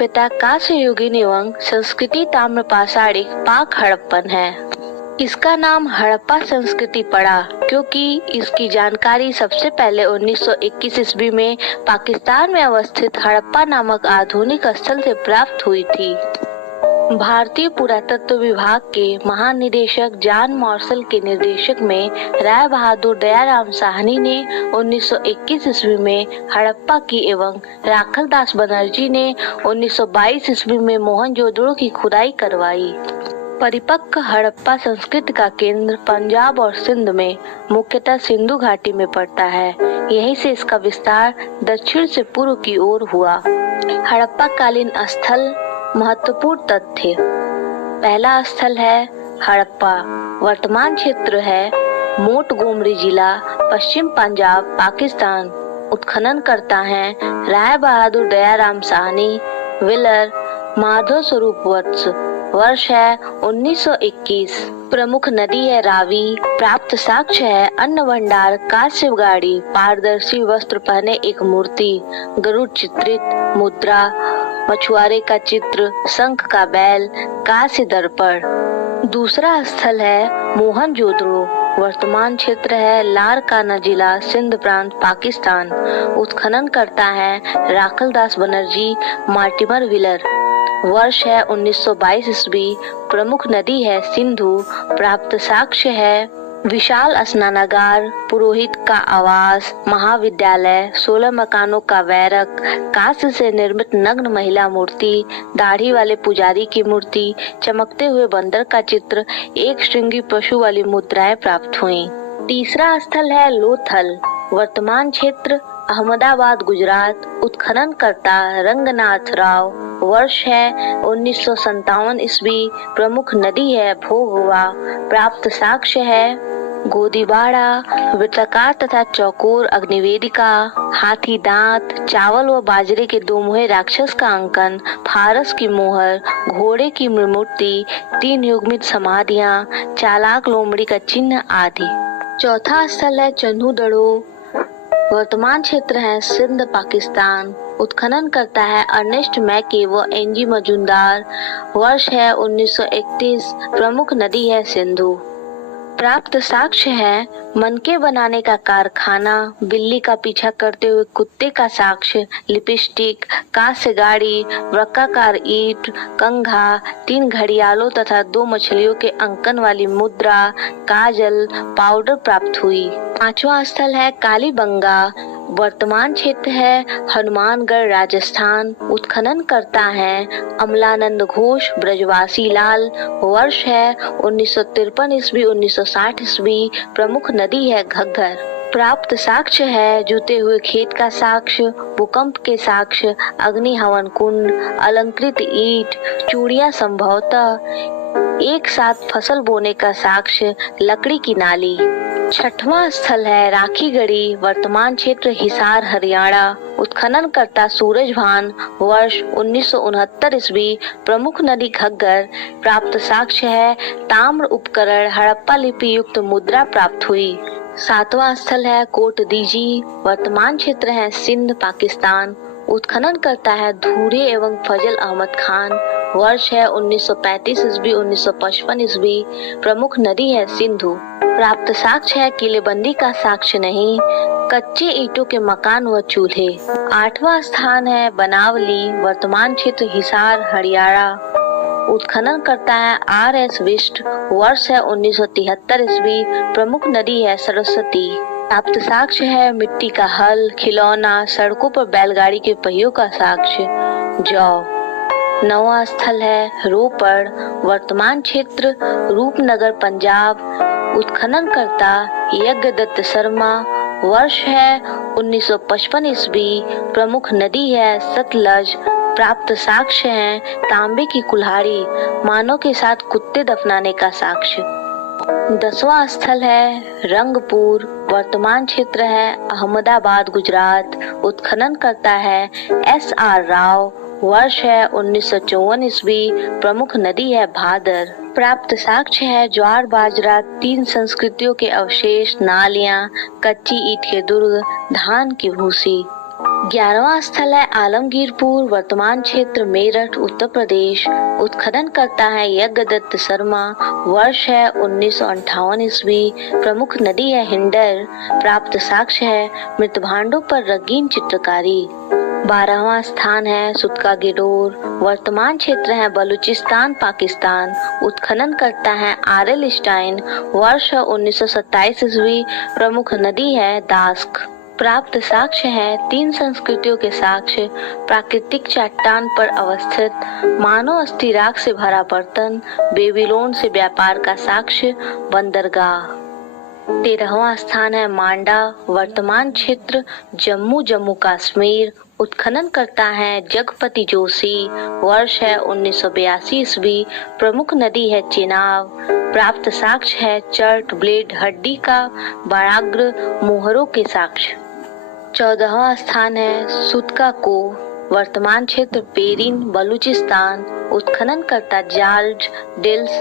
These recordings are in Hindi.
सभ्यता कांस्य युगीन एवं संस्कृति ताम्र पाषाणिक पाक हड़प्पन है। इसका नाम हड़प्पा संस्कृति पड़ा क्योंकि इसकी जानकारी सबसे पहले 1921 ईस्वी में पाकिस्तान में अवस्थित हड़प्पा नामक आधुनिक स्थल से प्राप्त हुई थी। भारतीय पुरातत्व विभाग के महानिदेशक जॉन मार्शल के निर्देशक में राय बहादुर दयाराम साहनी ने 1921 ईस्वी में हड़प्पा की एवं राखल दास बनर्जी ने 1922 ईस्वी में मोहनजोदड़ो की खुदाई करवाई। परिपक्व हड़प्पा संस्कृति का केंद्र पंजाब और सिंध में मुख्यतः सिंधु घाटी में पड़ता है। यहीं से इसका विस्तार दक्षिण से पूर्व की ओर हुआ। हड़प्पा कालीन स्थल महत्वपूर्ण तथ्य। पहला स्थल है हड़प्पा, वर्तमान क्षेत्र है मोंटगोमरी जिला, पश्चिम पंजाब, पाकिस्तान। उत्खनन करता है राय बहादुर दयाराम साहनी। विलर माधव स्वरूप वर्ष है 1921। प्रमुख नदी है रावी। प्राप्त साक्ष्य है अन्न भंडार, कांस्य गाड़ी, पारदर्शी वस्त्र पहने एक मूर्ति, गरुड़ चित्रित मुद्रा, मछुआरे का चित्र, शंख का बैल, कांस्य दर्पण। दूसरा स्थल है मोहनजोदड़ो, वर्तमान क्षेत्र है लारकाना जिला, सिंध प्रांत, पाकिस्तान। उत्खनन करता है राखल दास बनर्जी। Mortimer Wheeler. वर्ष है 1922 ईस्वी। प्रमुख नदी है सिंधु। प्राप्त साक्ष्य है विशाल स्नानागार, पुरोहित का आवास, महाविद्यालय, 16 मकानों का वैरक, कांस्य से निर्मित नग्न महिला मूर्ति, दाढ़ी वाले पुजारी की मूर्ति, चमकते हुए बंदर का चित्र, एक श्रृंगी पशु वाली मुद्राएं प्राप्त हुई। तीसरा स्थल है लोथल, वर्तमान क्षेत्र अहमदाबाद, गुजरात। उत्खनन करता रंगनाथ राव। वर्ष है 1957 ईस्वी। प्रमुख नदी है भोगवा। प्राप्त साक्ष्य है गोदीबाड़ा, वृत्ताकार तथा चौकोर अग्निवेदिका, हाथी दांत, चावल व बाजरे के 2 मुहे राक्षस का अंकन, फारस की मोहर, घोड़े की मूर्ति, 3 युग्मित समाधियां, चालाक लोमड़ी का चिन्ह आदि। चौथा स्थल है चन्हूदड़ो, वर्तमान क्षेत्र है सिंध, पाकिस्तान। उत्खनन करता है अर्नेस्ट मैके व एनजी मजूमदार। वर्ष है 1931। प्रमुख नदी है सिंधु। प्राप्त साक्ष्य है मनके बनाने का कारखाना, बिल्ली का पीछा करते हुए कुत्ते का साक्ष्य, लिपस्टिक, कांस्य गाड़ी, वृत्ताकार ईंट, कंघा, 3 घड़ियालों तथा 2 मछलियों के अंकन वाली मुद्रा, काजल, पाउडर प्राप्त हुई। पांचवा स्थल है कालीबंगा, वर्तमान क्षेत्र है हनुमानगढ़, राजस्थान। उत्खनन करता है अमलानंद घोष, ब्रजवासी लाल। वर्ष है 1953 ईस्वी, 1960 ईस्वी। प्रमुख नदी है घग्गर। प्राप्त साक्ष्य है जूते हुए खेत का साक्ष्य, भूकंप के साक्ष्य, अग्नि हवन कुंड, अलंकृत ईंट, चूड़ियां, संभवतः एक साथ फसल बोने का साक्ष्य, लकड़ी की नाली। छठवां स्थल है राखीगढ़ी, वर्तमान क्षेत्र हिसार, हरियाणा। उत्खनन करता सूरजभान। वर्ष 1969 ईस्वी। प्रमुख नदी घग्गर। प्राप्त साक्ष्य है ताम्र उपकरण, हड़प्पा लिपि युक्त मुद्रा प्राप्त हुई। सातवां स्थल है कोटदीजी, वर्तमान क्षेत्र है सिंध, पाकिस्तान। उत्खनन करता है धूरे एवं फजल अहमद खान। वर्ष है 1935 ईस्वी, 1955 ईस्वी। प्रमुख नदी है सिंधु। प्राप्त साक्ष्य है किलेबंदी का साक्ष्य नहीं, कच्चे ईंटों के मकान व चूल्हे। 8वां स्थान है बनावली, वर्तमान क्षेत्र हिसार, हरियाणा। उत्खनन करता है RS विष्ट। वर्ष है 1973 ईस्वी। प्रमुख नदी है सरस्वती। प्राप्त साक्ष्य है मिट्टी का हल, खिलौना, सड़कों पर बैलगाड़ी के पहियों का साक्ष्य, जौ। 9वां स्थल है रोपड़, वर्तमान क्षेत्र रूपनगर, पंजाब। उत्खनन करता यज्ञदत्त शर्मा। वर्ष है 1955 ईस्वी। प्रमुख नदी है सतलज। प्राप्त साक्ष्य है तांबे की कुल्हाड़ी, मानव के साथ कुत्ते दफनाने का साक्ष्य। 10वां स्थल है रंगपुर, वर्तमान क्षेत्र है अहमदाबाद, गुजरात। उत्खनन करता है SR राव। वर्ष है 1954 ईस्वी। प्रमुख नदी है भादर। प्राप्त साक्ष्य है ज्वार बाजरा, 3 संस्कृतियों के अवशेष, नालियां, कच्ची ईंट के दुर्ग, धान की भूसी। 11वां स्थल है आलमगीरपुर, वर्तमान क्षेत्र मेरठ, उत्तर प्रदेश। उत्खनन करता है यज्ञदत्त शर्मा। वर्ष है 1958 ईस्वी। प्रमुख नदी है हिंडर। प्राप्त साक्ष्य है मृत भांडों पर रंगीन चित्रकारी। 12वां स्थान है सुतका गेडोर, वर्तमान क्षेत्र है बलूचिस्तान, पाकिस्तान। उत्खनन करता है आरएल स्टाइन। वर्ष है 1927 ईस्वी। प्रमुख नदी है दास्क। प्राप्त साक्ष्य है 3 संस्कृतियों के साक्ष्य, प्राकृतिक चट्टान पर अवस्थित, मानव अस्थि राख से भरा बर्तन, बेबीलोन से व्यापार का साक्ष्य, बंदरगाह। 13वां स्थान है मांडा, वर्तमान क्षेत्र जम्मू कश्मीर। उत्खनन करता है जगपति जोशी। वर्ष है 1982 ईस्वी। प्रमुख नदी है चेनाब। प्राप्त साक्ष्य है चर्ट, ब्लेड, हड्डी का बराग्र, मोहरों के साक्ष्य। 14वां स्थान है सुतका को, वर्तमान क्षेत्र पेरिन, बलूचिस्तान। उत्खनन करता जॉर्ज डिल्स।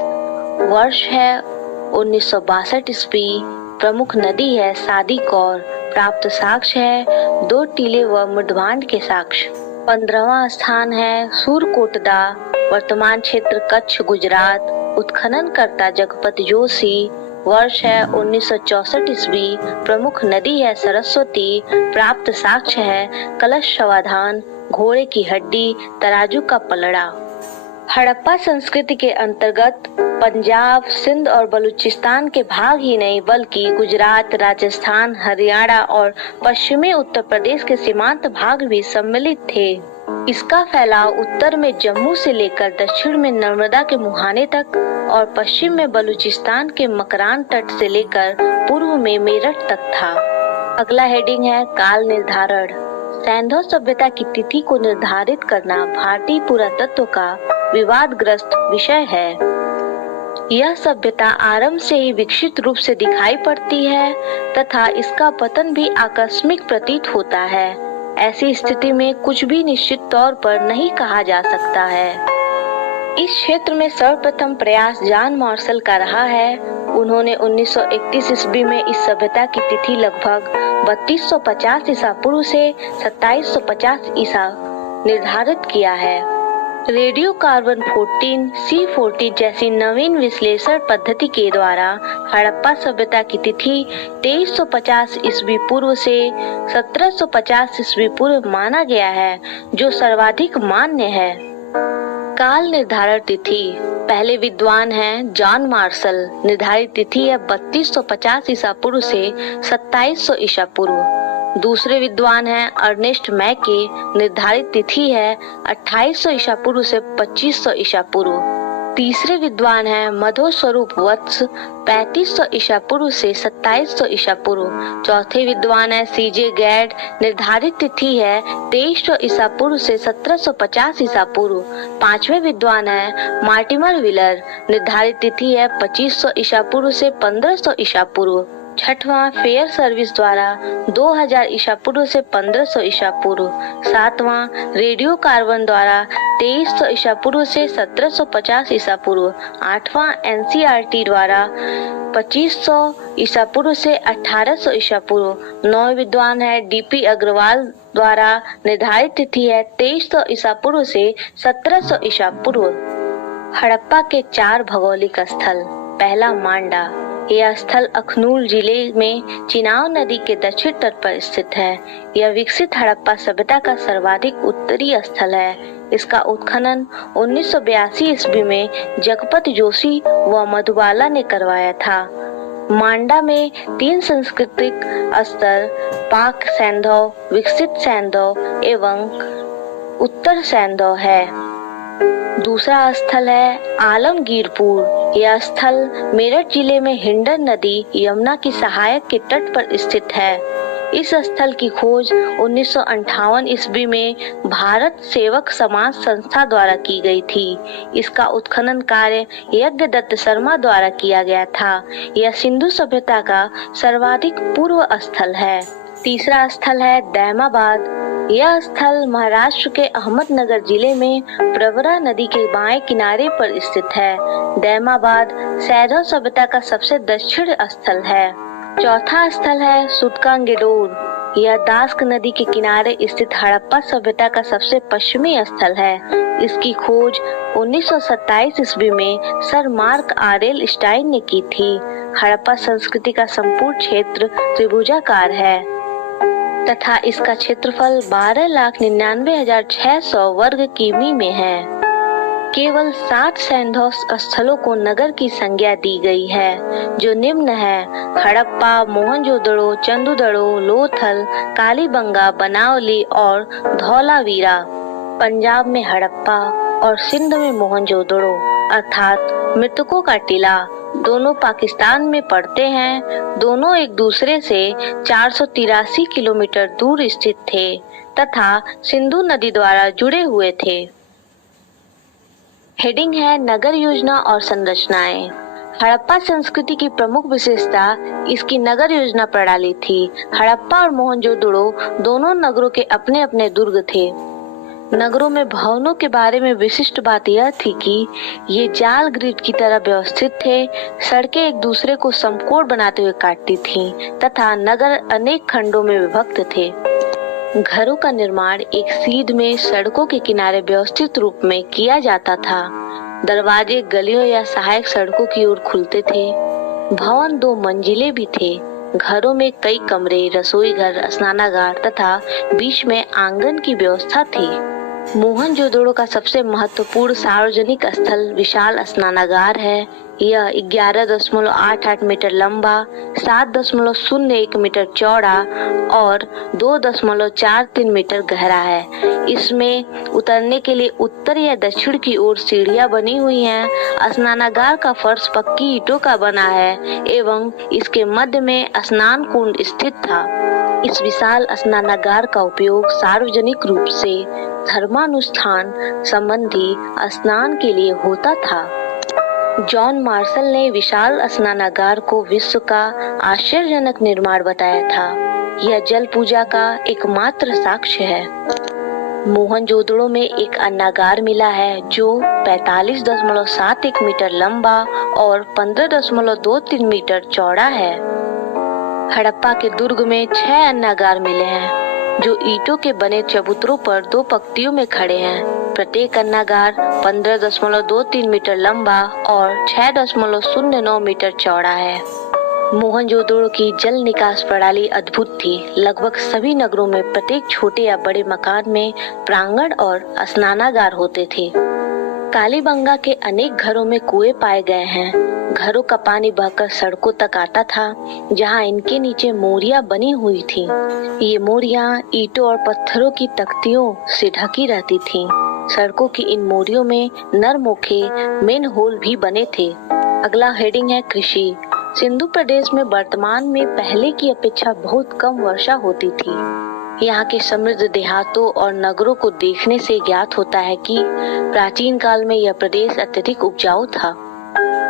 वर्ष है 1962 ईस्वी। प्रमुख नदी है सादी कौर। प्राप्त साक्ष्य है 2 टीले व मुडभांड के साक्ष्य। 15वां स्थान है सूरकोटदा, वर्तमान क्षेत्र कच्छ, गुजरात। उत्खनन करता जगपति जोशी। वर्ष है 1964 ईस्वी। प्रमुख नदी है सरस्वती। प्राप्त साक्ष्य है कलश समाधान, घोड़े की हड्डी, तराजू का पलड़ा। हड़प्पा संस्कृति के अंतर्गत पंजाब, सिंध और बलूचिस्तान के भाग ही नहीं बल्कि गुजरात, राजस्थान, हरियाणा और पश्चिमी उत्तर प्रदेश के सीमांत भाग भी सम्मिलित थे। इसका फैलाव उत्तर में जम्मू से लेकर दक्षिण में नर्मदा के मुहाने तक और पश्चिम में बलूचिस्तान के मकरान तट से लेकर पूर्व में मेरठ तक था। अगला हेडिंग है काल निर्धारण। सैंधव सभ्यता की तिथि को निर्धारित करना भारतीय पुरातत्व का विवादग्रस्त विषय है। यह सभ्यता आरंभ से ही विकसित रूप से दिखाई पड़ती है तथा इसका पतन भी आकस्मिक प्रतीत होता है। ऐसी स्थिति में कुछ भी निश्चित तौर पर नहीं कहा जा सकता है। इस क्षेत्र में सर्वप्रथम प्रयास जॉन मार्शल का रहा है। उन्होंने 1931 ईस्वी में इस सभ्यता की तिथि लगभग 3250 ईसा पूर्व से 2750 ईसा निर्धारित किया है। रेडियो कार्बन 14, C14 जैसी नवीन विश्लेषण पद्धति के द्वारा हड़प्पा सभ्यता की तिथि 2350 ईस्वी पूर्व से 1750 ईस्वी पूर्व माना गया है, जो सर्वाधिक मान्य है। काल निर्धारण तिथि। पहले विद्वान हैं जॉन मार्शल। निर्धारित तिथि है 3250 ईसा पूर्व से 2700 ईसा पूर्व। दूसरे विद्वान हैं अर्नेस्ट मैके। निर्धारित तिथि है 2800 ईसा पूर्व से 2500 ईसा पूर्व। तीसरे विद्वान हैं मधो स्वरूप वत्स। 3500 ईसा पूर्व से 2700 ईसा पूर्व। चौथे विद्वान है सीजे गैड। निर्धारित तिथि है 2300 ईसा पूर्व से 1750 ईसा पूर्व। पांचवें विद्वान है मार्टिमर व्हीलर। निर्धारित तिथि है 2500 ईसा पूर्व से 1500 ईसा पूर्व। छठवां फेयर सर्विस द्वारा 2000 ईसा पूर्व से 1500 ईसा पूर्व। सातवां रेडियो कार्बन द्वारा 2300 ईसा पूर्व से 1750 ईसा पूर्व। आठवां एनसीईआरटी द्वारा 2500 ईसा पूर्व से 1800 ईसा पूर्व। 9 विद्वान है डीपी अग्रवाल द्वारा निर्धारित तिथि है 2300 ईसा पूर्व से 1700 ईसा पूर्व। हड़प्पा के 4 भौगोलिक स्थल। पहला मांडा। यह स्थल अखनूर जिले में चिनाव नदी के दक्षिण तट पर स्थित है। यह विकसित हड़प्पा सभ्यता का सर्वाधिक उत्तरी स्थल है। इसका उत्खनन 1982 ईस्वी में जगपति जोशी व मधुबाला ने करवाया था। मांडा में 3 सांस्कृतिक स्तर पाक सैंधव, विकसित सैंधव एवं उत्तर सैंधव है। दूसरा स्थल है आलमगीरपुर। यह स्थल मेरठ जिले में हिंडर नदी यमुना की सहायक के तट पर स्थित है। इस स्थल की खोज 1958 ईस्वी में भारत सेवक समाज संस्था द्वारा की गई थी। इसका उत्खनन कार्य यज्ञदत्त शर्मा द्वारा किया गया था। यह सिंधु सभ्यता का सर्वाधिक पूर्व स्थल है। तीसरा स्थल है दैमाबाद। यह स्थल महाराष्ट्र के अहमदनगर जिले में प्रवरा नदी के बाएं किनारे पर स्थित है। दैमाबाद सैंधव सभ्यता का सबसे दक्षिण स्थल है। चौथा स्थल है सुतका गेडोर। यह दास्क नदी के किनारे स्थित हड़प्पा सभ्यता का सबसे पश्चिमी स्थल है। इसकी खोज 1927 ईस्वी में सर मार्क आरेल स्टाइन ने की थी। हड़प्पा संस्कृति का संपूर्ण क्षेत्र त्रिभुजाकार है तथा इसका क्षेत्रफल 12,99,600 वर्ग किमी में है। केवल 7 सैंधव स्थलों को नगर की संज्ञा दी गई है, जो निम्न है: हड़प्पा, मोहनजोदड़ो, चंदुदड़ो, लोथल, कालीबंगा, बनावली और धौलावीरा। पंजाब में हड़प्पा और सिंध में मोहनजोदड़ो अर्थात मृतकों का टीला दोनों पाकिस्तान में पड़ते हैं। दोनों एक दूसरे से 483 किलोमीटर दूर स्थित थे तथा सिंधु नदी द्वारा जुड़े हुए थे। हेडिंग है नगर योजना और संरचनाएं। हड़प्पा संस्कृति की प्रमुख विशेषता इसकी नगर योजना प्रणाली थी। हड़प्पा और मोहनजोदड़ो दोनों नगरों के अपने अपने दुर्ग थे। नगरों में भवनों के बारे में विशिष्ट बात यह थी कि ये जाल ग्रिड की तरह व्यवस्थित थे। सड़कें एक दूसरे को समकोण बनाते हुए काटती थीं तथा नगर अनेक खंडों में विभक्त थे। घरों का निर्माण एक सीध में सड़कों के किनारे व्यवस्थित रूप में किया जाता था। दरवाजे गलियों या सहायक सड़कों की ओर खुलते थे। भवन 2 मंजिले भी थे। घरों में कई कमरे, रसोई घर, स्नानागार तथा बीच में आंगन की व्यवस्था थी। मोहनजोदड़ो का सबसे महत्वपूर्ण सार्वजनिक स्थल विशाल स्नानागार है। यह 11.88 मीटर लंबा, 7.01 मीटर चौड़ा और 2.43 मीटर गहरा है। इसमें उतरने के लिए उत्तर या दक्षिण की ओर सीढ़ियां बनी हुई हैं। स्नानागार का फर्श पक्की ईंटों का बना है एवं इसके मध्य में स्नान कुंड स्थित था। इस विशाल स्नानागार का उपयोग सार्वजनिक रूप से धर्मानुष्ठान संबंधी स्नान के लिए होता था। जॉन मार्शल ने विशाल स्नानागार को विश्व का आश्चर्यजनक निर्माण बताया था। यह जल पूजा का एकमात्र साक्ष्य है। मोहनजोदड़ो में एक अन्नागार मिला है जो 45.71 मीटर लंबा और 15.23 मीटर चौड़ा है। हड़प्पा के दुर्ग में 6 अन्नागार मिले हैं जो ईंटों के बने चबूतरों पर 2 पंक्तियों में खड़े हैं। प्रत्येक अन्नागार 15.23 मीटर लंबा और 6.09 मीटर चौड़ा है। मोहनजोदड़ो की जल निकास प्रणाली अद्भुत थी। लगभग सभी नगरों में प्रत्येक छोटे या बड़े मकान में प्रांगण और स्नानागार होते थे। कालीबंगा के अनेक घरों में कुएं पाए गए हैं। घरों का पानी बहकर सड़कों तक आता था, जहां इनके नीचे मोरियां बनी हुई थीं। ये मोरियां ईंटों और पत्थरों की तख्तियों से ढकी रहती थीं। सड़कों की इन मोरियों में नरमोखे मेन होल भी बने थे। अगला हेडिंग है कृषि। सिंधु प्रदेश में वर्तमान में पहले की अपेक्षा बहुत कम वर्षा होती थी। यहाँ के समृद्ध देहातों और नगरों को देखने से ज्ञात होता है कि प्राचीन काल में यह प्रदेश अत्यधिक उपजाऊ था।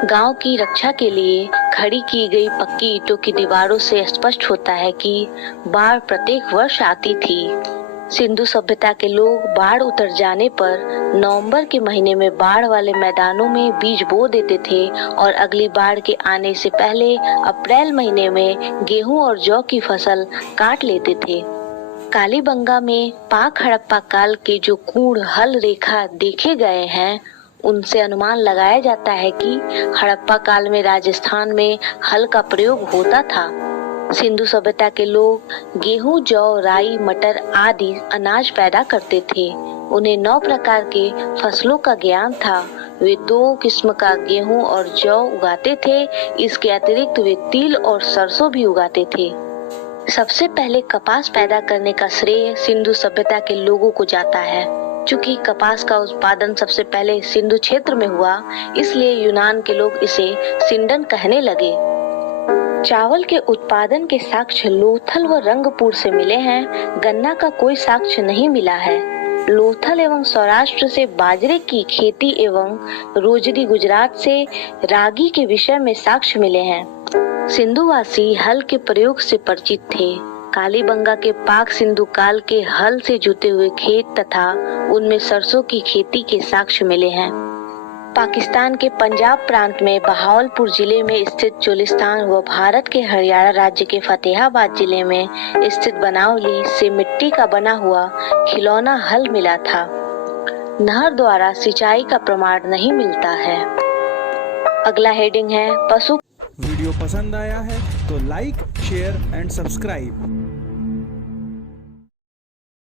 गांव की रक्षा के लिए खड़ी की गई पक्की ईंटों की दीवारों से स्पष्ट होता है कि बाढ़ प्रत्येक वर्ष आती थी। सिंधु सभ्यता के लोग बाढ़ उतर जाने पर नवंबर के महीने में बाढ़ वाले मैदानों में बीज बो देते थे और अगली बाढ़ के आने से पहले अप्रैल महीने में गेहूं और जौ की फसल काट लेते थे। कालीबंगा में पाक हड़प्पा काल के जो कूढ़ हल रेखा देखे गए हैं, उनसे अनुमान लगाया जाता है कि हड़प्पा काल में राजस्थान में हल का प्रयोग होता था। सिंधु सभ्यता के लोग गेहूं, जौ, राई, मटर आदि अनाज पैदा करते थे। उन्हें 9 प्रकार के फसलों का ज्ञान था। वे 2 किस्म का गेहूं और जौ उगाते थे। इसके अतिरिक्त वे तिल और सरसों भी उगाते थे। सबसे पहले कपास पैदा करने का श्रेय सिंधु सभ्यता के लोगों को जाता है। चूंकि कपास का उत्पादन सबसे पहले सिंधु क्षेत्र में हुआ, इसलिए यूनान के लोग इसे सिंडन कहने लगे। चावल के उत्पादन के साक्ष्य लोथल व रंगपुर से मिले हैं। गन्ना का कोई साक्ष्य नहीं मिला है। लोथल एवं सौराष्ट्र से बाजरे की खेती एवं रोजरी गुजरात से रागी के विषय में साक्ष्य मिले हैं। सिंधुवासी हल के प्रयोग से परिचित थे। कालीबंगा के पाक सिंधु काल के हल से जुते हुए खेत तथा उनमें सरसों की खेती के साक्ष्य मिले हैं। पाकिस्तान के पंजाब प्रांत में बहावलपुर जिले में स्थित चोलिस्तान व भारत के हरियाणा राज्य के फतेहाबाद जिले में स्थित बनावली से मिट्टी का बना हुआ खिलौना हल मिला था। नहर द्वारा सिंचाई का प्रमाण नहीं मिलता है। अगला हेडिंग है पशु। वीडियो पसंद आया है तो लाइक, शेयर एंड सब्सक्राइब।